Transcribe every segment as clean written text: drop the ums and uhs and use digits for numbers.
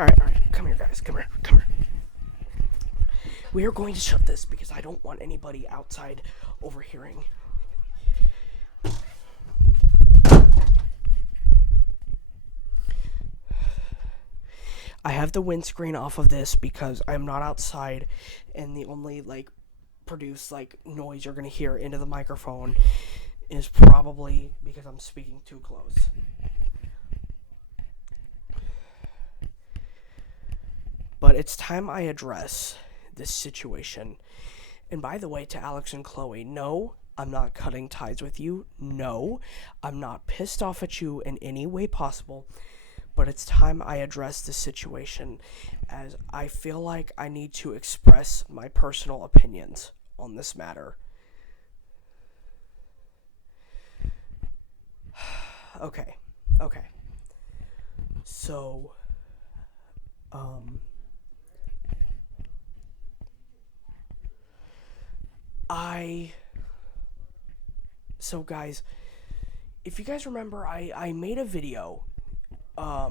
Alright. Come here, guys. Come here. We are going to shut this because I don't want anybody outside overhearing. I have the windscreen off of this because I'm not outside, and the only, produced, noise you're gonna hear into the microphone is probably because I'm speaking too close. But it's time I address this situation. And by the way, to Alex and Chloe, no, I'm not cutting ties with you. No, I'm not pissed off at you in any way possible. But it's time I address this situation, as I feel like I need to express my personal opinions on this matter. Okay. So, guys, if you guys remember, I made a video, a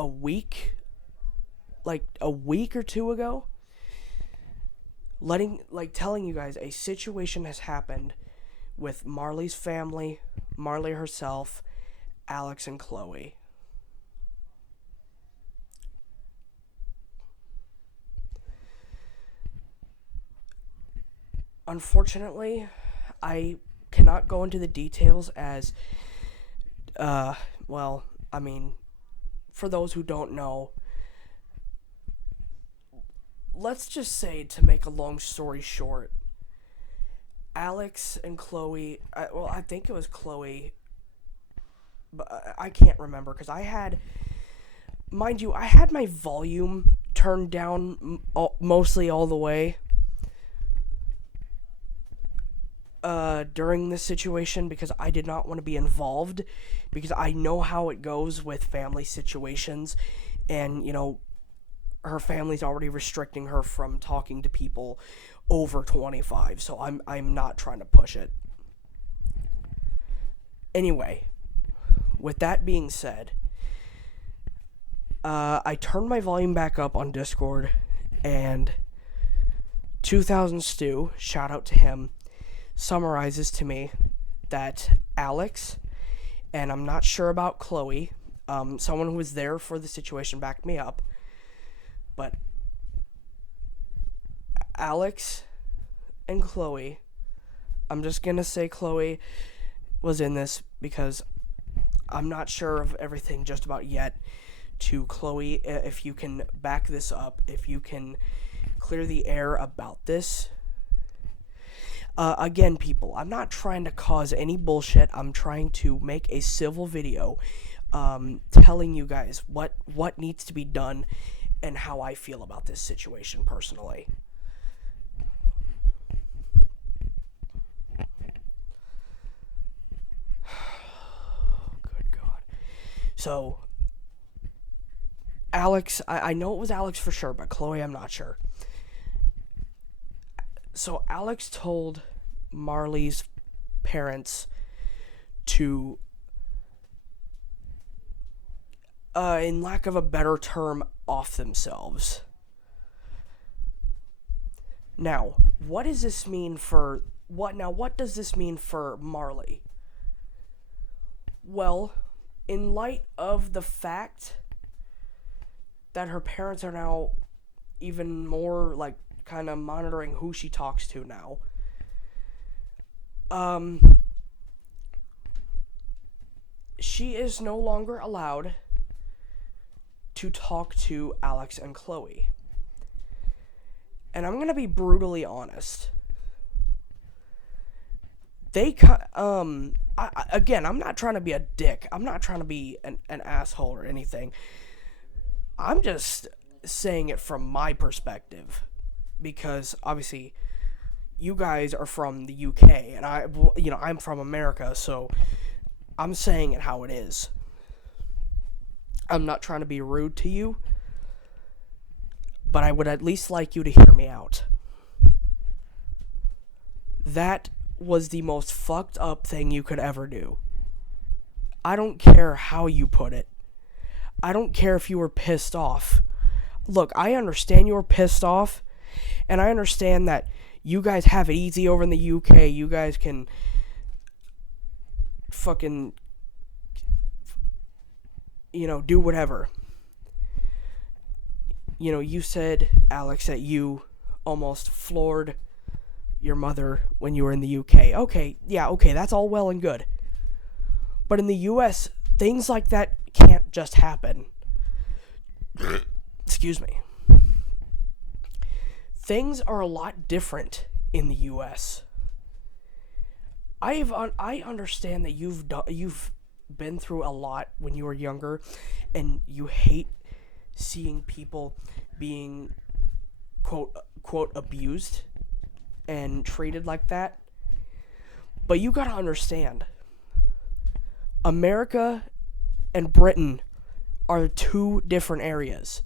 week or two ago, telling you guys a situation has happened with Marley's family, Marley herself, Alex and Chloe. Unfortunately, I cannot go into the details as, for those who don't know, let's just say, to make a long story short, Alex and Chloe, I think it was Chloe, but I can't remember, because I had my volume turned down mostly all the way during this situation, because I did not want to be involved, because I know how it goes with family situations, and, her family's already restricting her from talking to people over 25, so I'm not trying to push it. Anyway, with that being said, I turned my volume back up on Discord, and 2000 Stu, shout out to him, summarizes to me that Alex, and I'm not sure about Chloe, someone who was there for the situation backed me up, but Alex and Chloe, I'm just gonna say Chloe was in this because I'm not sure of everything just about yet. To Chloe, if you can back this up, if you can clear the air about this. Again, people, I'm not trying to cause any bullshit. I'm trying to make a civil video telling you guys what needs to be done and how I feel about this situation personally. Good God. So, Alex, I know it was Alex for sure, but Chloe, I'm not sure. So Alex told Marley's parents to, in lack of a better term, off themselves. Now, what does this mean for what does this mean for Marley? Well, in light of the fact that her parents are now even more kind of monitoring who she talks to now. She is no longer allowed to talk to Alex and Chloe. And I'm going to be brutally honest. I'm not trying to be a dick. I'm not trying to be an asshole or anything. I'm just saying it from my perspective. Because obviously you guys are from the UK and I'm from America, so I'm saying it how it is. I'm not trying to be rude to you, but I would at least like you to hear me out. That was the most fucked up thing you could ever do. I don't care how you put it. I don't care if you were pissed off. Look, I understand you were pissed off, and I understand that you guys have it easy over in the UK. You guys can fucking, do whatever. You said, Alex, that you almost floored your mother when you were in the UK. Okay, that's all well and good. But in the US, things like that can't just happen. Excuse me. Things are a lot different in the US. I understand that you've been through a lot when you were younger, and you hate seeing people being quote abused and treated like that. But you gotta understand, America and Britain are two different areas.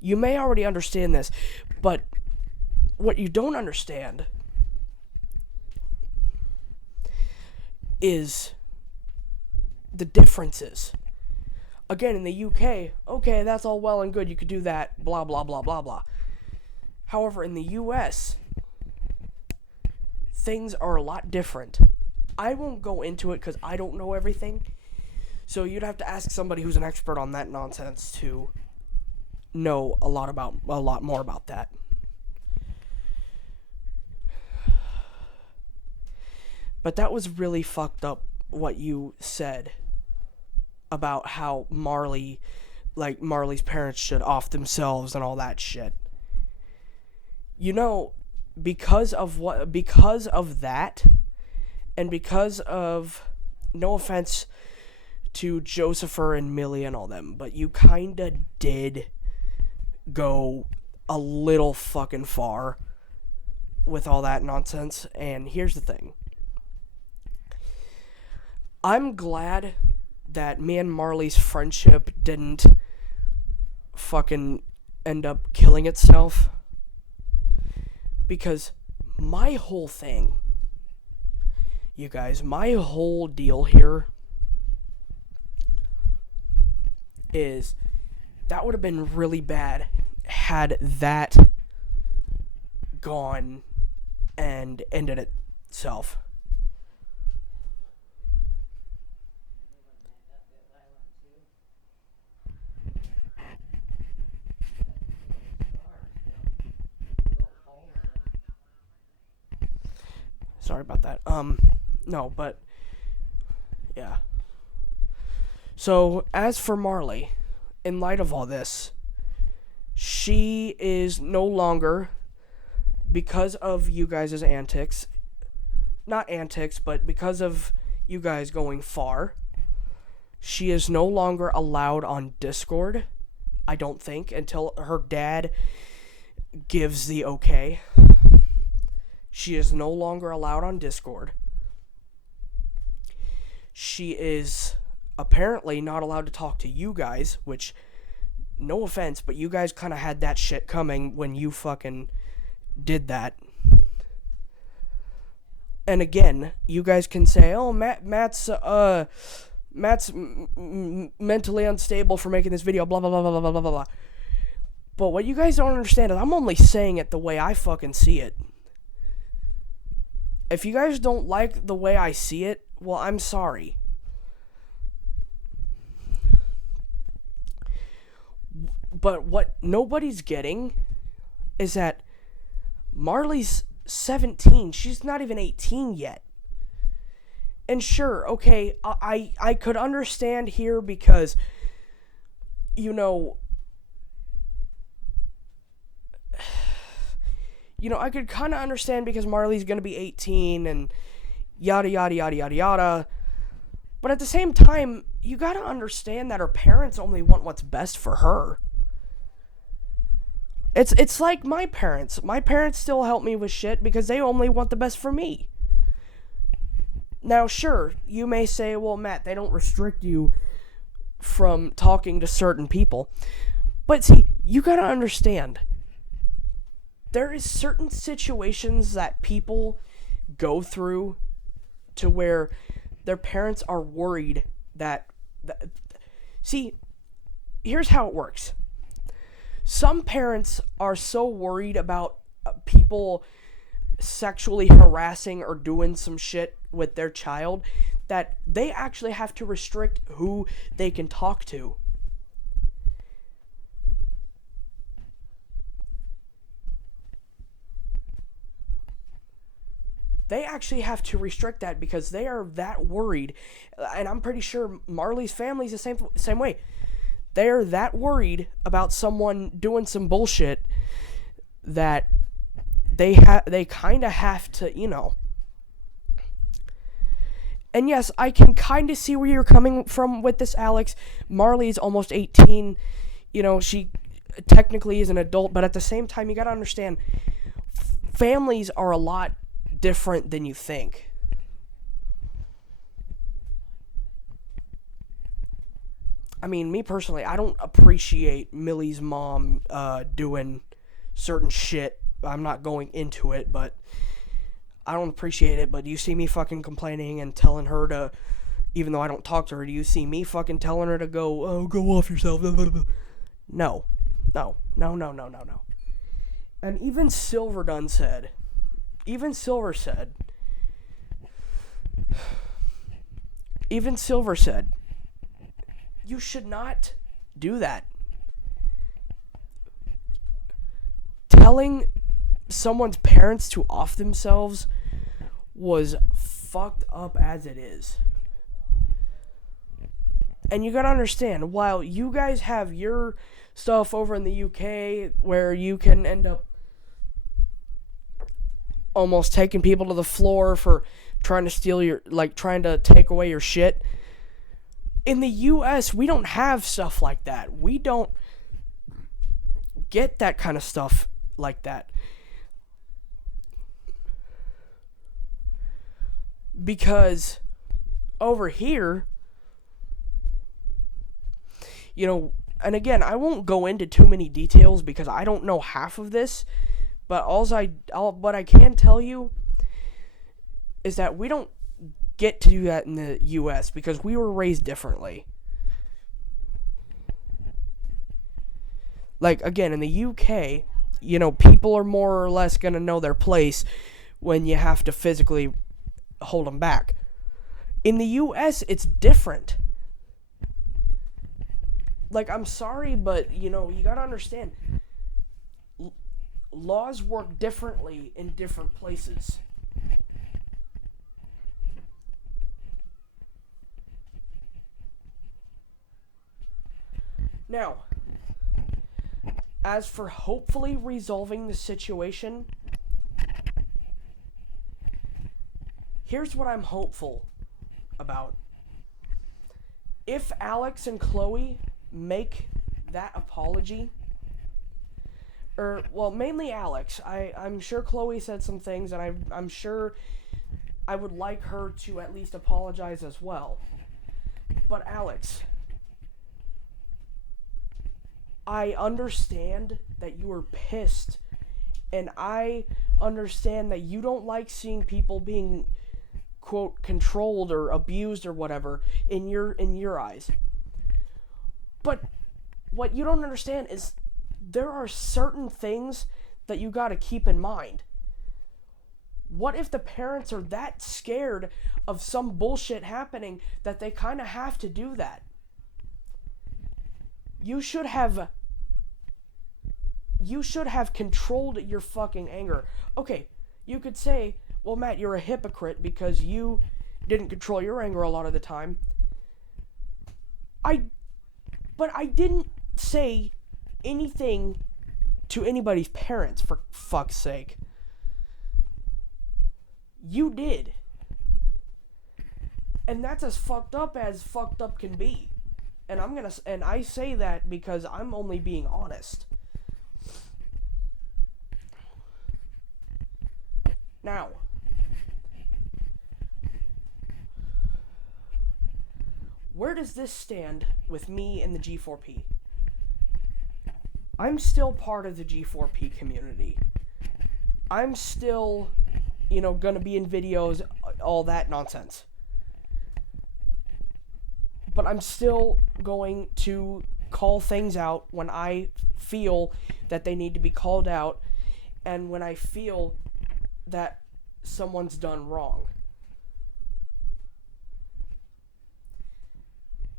You may already understand this, but what you don't understand is the differences. Again, in the UK, okay, that's all well and good, you could do that, blah, blah, blah, blah, blah. However, in the US, things are a lot different. I won't go into it because I don't know everything. So you'd have to ask somebody who's an expert on that nonsense to know a lot more about that. But that was really fucked up what you said about how Marley's parents should off themselves and all that shit. Because of that, and because of, no offense to Josepher and Millie and all them, but you kinda did go a little fucking far with all that nonsense. And here's the thing. I'm glad that me and Marley's friendship didn't fucking end up killing itself. Because my whole thing, you guys, my whole deal here is that would have been really bad had that gone and ended itself. Sorry about that. No, but yeah. So, as for Marley, in light of all this, she is no longer, because of you guys' antics, not antics, but because of you guys going far, she is no longer allowed on Discord, I don't think, until her dad gives the okay. She is no longer allowed on Discord. She is apparently not allowed to talk to you guys, which, no offense, but you guys kind of had that shit coming when you fucking did that. And again, you guys can say, oh, Matt's mentally unstable for making this video, blah, blah, blah, blah, blah, blah, blah. But what you guys don't understand is I'm only saying it the way I fucking see it. If you guys don't like the way I see it, well, I'm sorry. But what nobody's getting is that Marley's 17. She's not even 18 yet. And sure, okay, I could understand here because, I could kind of understand because Marley's going to be 18 and yada, yada, yada, yada, yada. But at the same time, you got to understand that her parents only want what's best for her. It's like my parents. My parents still help me with shit because they only want the best for me. Now, sure, you may say, well, Matt, they don't restrict you from talking to certain people. But see, you got to understand. There is certain situations that people go through to where their parents are worried that see, here's how it works. Some parents are so worried about people sexually harassing or doing some shit with their child that they actually have to restrict who they can talk to. They actually have to restrict that because they are that worried. And I'm pretty sure Marley's family's the same way. They're that worried about someone doing some bullshit that they kind of have to, And yes, I can kind of see where you're coming from with this, Alex. Marley's almost 18. She technically is an adult, but at the same time, you got to understand, families are a lot different than you think. I mean, me personally, I don't appreciate Millie's mom doing certain shit. I'm not going into it, but I don't appreciate it. But do you see me fucking complaining and telling her to, even though I don't talk to her, do you see me fucking telling her to go off yourself? No. And even Silver said, you should not do that. Telling someone's parents to off themselves was fucked up as it is. And you gotta understand, while you guys have your stuff over in the UK where you can end up almost taking people to the floor for trying to take away your shit. In the US, we don't have stuff like that. We don't get that kind of stuff like that. Because over here, and again, I won't go into too many details because I don't know half of this. But what I can tell you is that we don't get to do that in the U.S. because we were raised differently. Like, again, in the U.K., people are more or less going to know their place when you have to physically hold them back. In the U.S., it's different. Like, I'm sorry, but, you got to understand, laws work differently in different places. Now, as for hopefully resolving the situation, here's what I'm hopeful about. If Alex and Chloe make that apology, mainly Alex. I'm sure Chloe said some things, and I'm sure I would like her to at least apologize as well. But Alex, I understand that you are pissed, and I understand that you don't like seeing people being, quote, controlled or abused or whatever in your eyes. But what you don't understand is there are certain things that you got to keep in mind. What if the parents are that scared of some bullshit happening that they kind of have to do that? You should have controlled your fucking anger. Okay, you could say, well, Matt, you're a hypocrite because you didn't control your anger a lot of the time. But I didn't say anything to anybody's parents, for fuck's sake. You did. And that's as fucked up can be. And I say that because I'm only being honest. Now, where does this stand with me and the G4P? I'm still part of the G4P community. I'm still, gonna be in videos, all that nonsense. But I'm still going to call things out when I feel that they need to be called out and when I feel that someone's done wrong.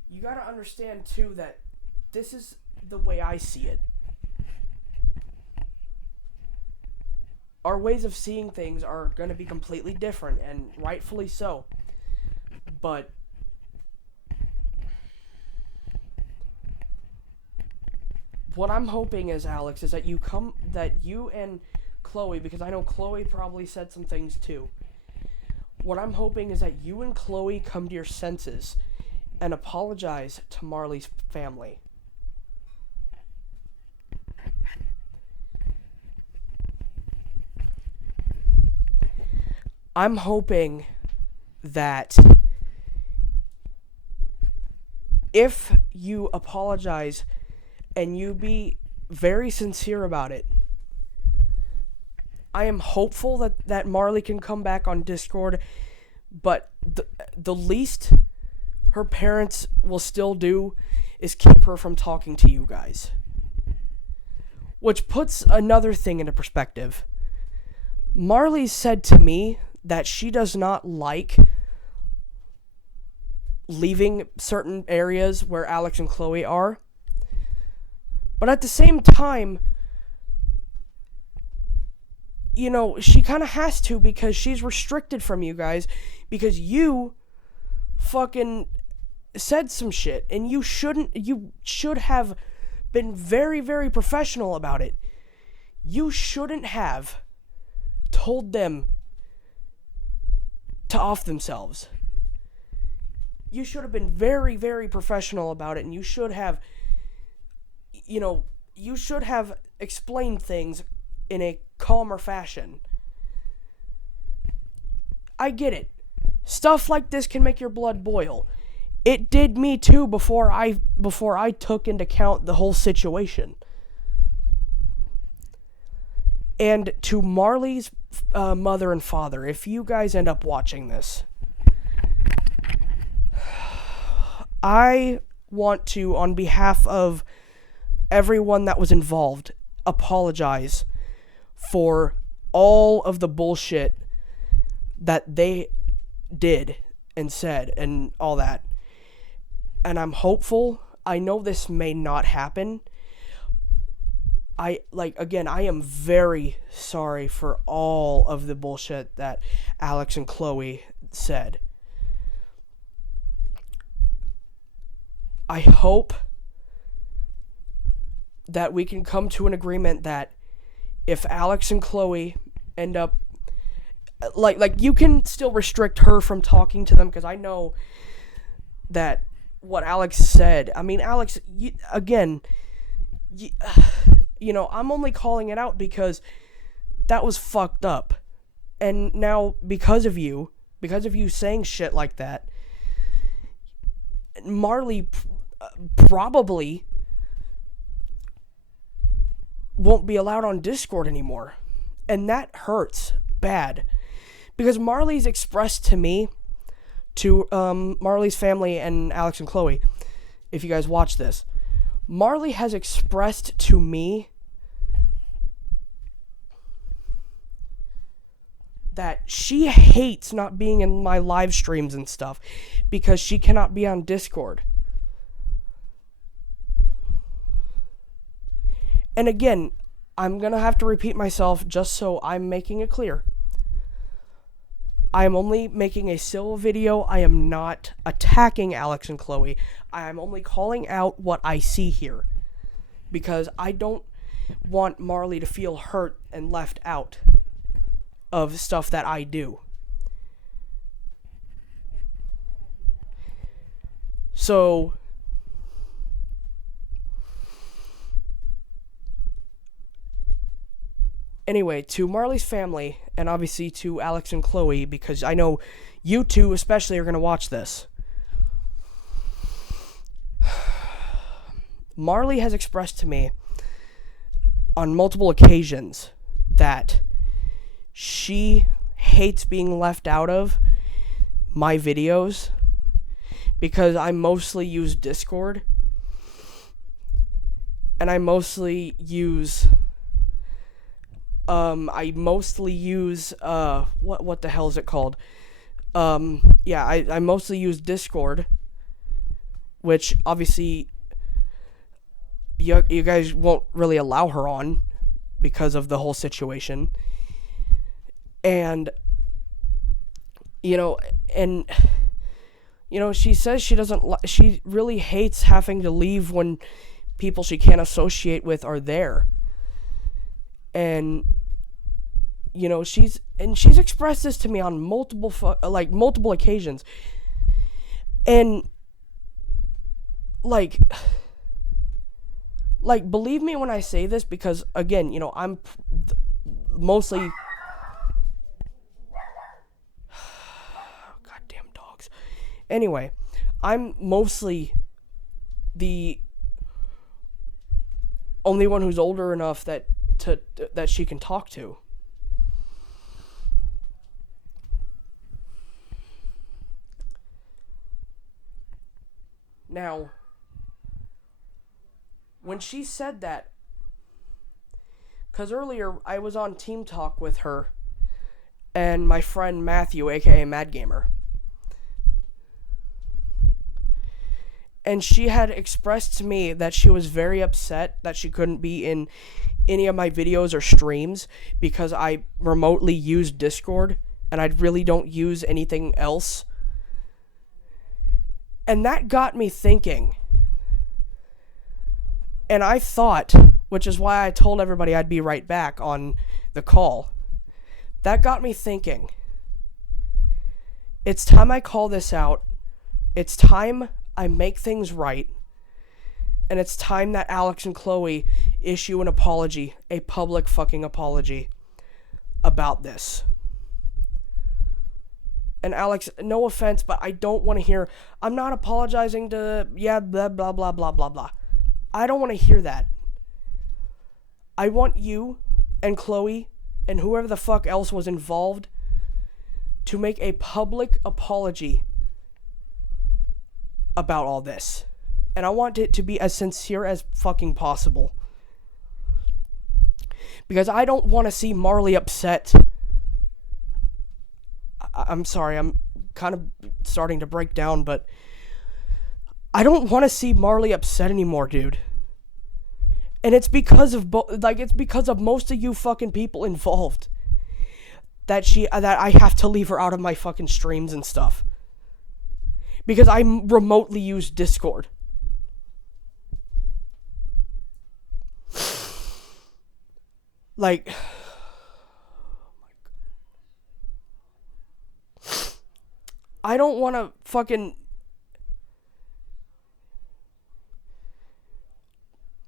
You gotta understand, too, that this is the way I see it. Our ways of seeing things are going to be completely different, and rightfully so. But what I'm hoping is, Alex, is that you and Chloe, because I know Chloe probably said some things too. What I'm hoping is that you and Chloe come to your senses and apologize to Marley's family. I'm hoping that if you apologize and you be very sincere about it, I am hopeful that Marley can come back on Discord, but the least her parents will still do is keep her from talking to you guys. Which puts another thing into perspective. Marley said to me that she does not like leaving certain areas where Alex and Chloe are. But at the same time, you know, she kind of has to because she's restricted from you guys because you fucking said some shit and you should have been very, very professional about it. You shouldn't have told them to off themselves. You should have been very, very professional about it, and you should have, explained things in a calmer fashion. I get it. Stuff like this can make your blood boil. It did me too before I took into account the whole situation. And to Marley's mother and father, if you guys end up watching this, I want to, on behalf of everyone that was involved, apologize for all of the bullshit that they did and said and all that. And I'm hopeful. I know this may not happen. I am very sorry for all of the bullshit that Alex and Chloe said. I hope that we can come to an agreement that if Alex and Chloe end up like you can still restrict her from talking to them, because I know that what Alex said, I mean, Alex, I'm only calling it out because that was fucked up. And now, because of you saying shit like that, Marley probably won't be allowed on Discord anymore. And that hurts bad. Because Marley's expressed to me, to Marley's family and Alex and Chloe, if you guys watch this, Marley has expressed to me that she hates not being in my live streams and stuff because she cannot be on Discord. And again, I'm going to have to repeat myself just so I'm making it clear. I am only making a civil video. I am not attacking Alex and Chloe. I am only calling out what I see here. Because I don't want Marley to feel hurt and left out of stuff that I do. So, anyway, to Marley's family, and obviously to Alex and Chloe, because I know you two especially are going to watch this. Marley has expressed to me on multiple occasions that she hates being left out of my videos because I mostly use Discord, and I mostly use what the hell is it called? I mostly use Discord, which obviously you guys won't really allow her on because of the whole situation. And she says she really hates having to leave when people she can't associate with are there. And she's expressed this to me on multiple occasions. And like believe me when I say this, because again, I'm mostly goddamn dogs. Anyway, I'm mostly the only one who's older enough that she can talk to. Now, when she said that, because earlier I was on Team Talk with her and my friend Matthew, aka Mad Gamer, and she had expressed to me that she was very upset that she couldn't be in any of my videos or streams because I remotely use Discord and I really don't use anything else. And that got me thinking. And I thought, which is why I told everybody I'd be right back on the call, that got me thinking. It's time I call this out. It's time I make things right. And it's time that Alex and Chloe issue an apology, a public fucking apology about this. And Alex, no offense, but I don't want to hear, I'm not apologizing to, blah, blah, blah, blah, blah, blah. I don't want to hear that. I want you and Chloe and whoever the fuck else was involved to make a public apology about all this. And I want it to be as sincere as fucking possible. Because I don't want to see Marley upset. I'm sorry, I'm kind of starting to break down, but I don't want to see Marley upset anymore, dude. And it's because of most of you fucking people involved that I have to leave her out of my fucking streams and stuff. Because I remotely use Discord. Like, I don't want to fucking...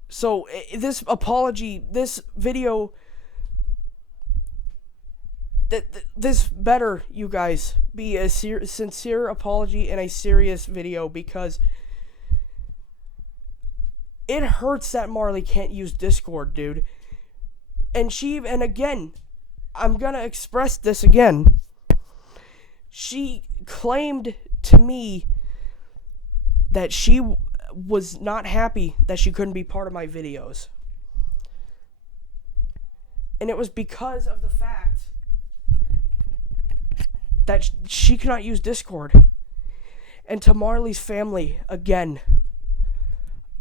So, this apology, this video... This better, you guys, be a sincere apology and a serious video, because it hurts that Marley can't use Discord, dude. And again, I'm gonna express this again. She claimed to me that she was not happy that she couldn't be part of my videos. And it was because of the fact that she cannot use Discord. And to Marley's family, again,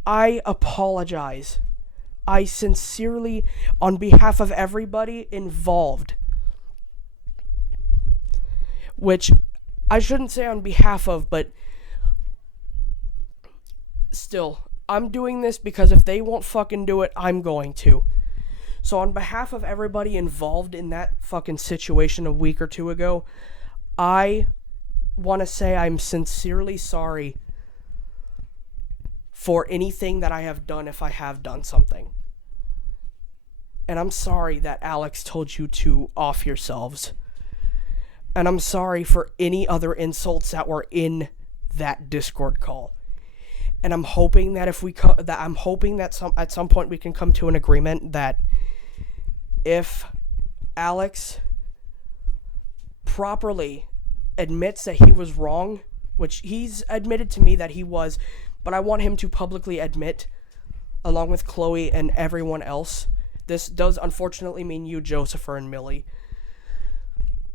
I apologize. I sincerely, on behalf of everybody involved, which I shouldn't say on behalf of, but still, I'm doing this because if they won't fucking do it, I'm going to. So on behalf of everybody involved in that fucking situation a week or two ago, I want to say I'm sincerely sorry for anything that I have done if I have done something. And I'm sorry that Alex told you to off yourselves. And I'm sorry for any other insults that were in that Discord call. And I'm hoping that at some point we can come to an agreement that if Alex properly admits that he was wrong which he's admitted to me that he was, but I want him to publicly admit, along with Chloe and everyone else. This does unfortunately mean you, Josepher, and Millie.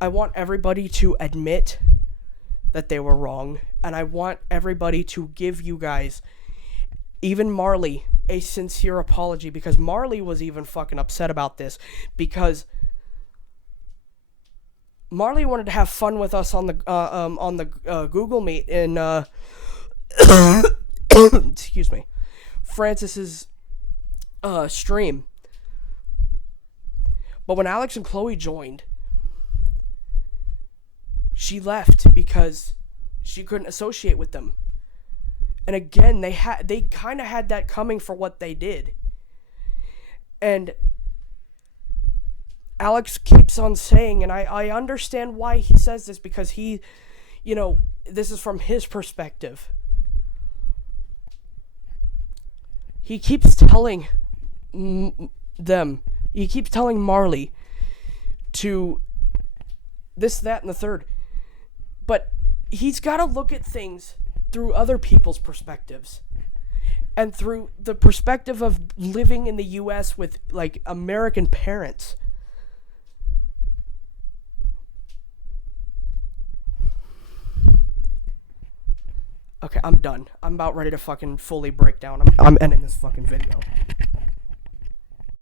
I want everybody to admit that they were wrong, and I want everybody to give you guys, even Marley, a sincere apology, because Marley was even fucking upset about this, because Marley wanted to have fun with us on the Google Meet in excuse me, Francis's stream. But when Alex and Chloe joined, she left because she couldn't associate with them. And again, they kind of had that coming for what they did. And Alex keeps on saying, and I understand why he says this, because he, this is from his perspective. He keeps telling he keeps telling Marley to this, that, and the third. But he's got to look at things through other people's perspectives. And through the perspective of living in the U.S. with, like, American parents. Okay, I'm done. I'm about ready to fucking fully break down. I'm ending this fucking video.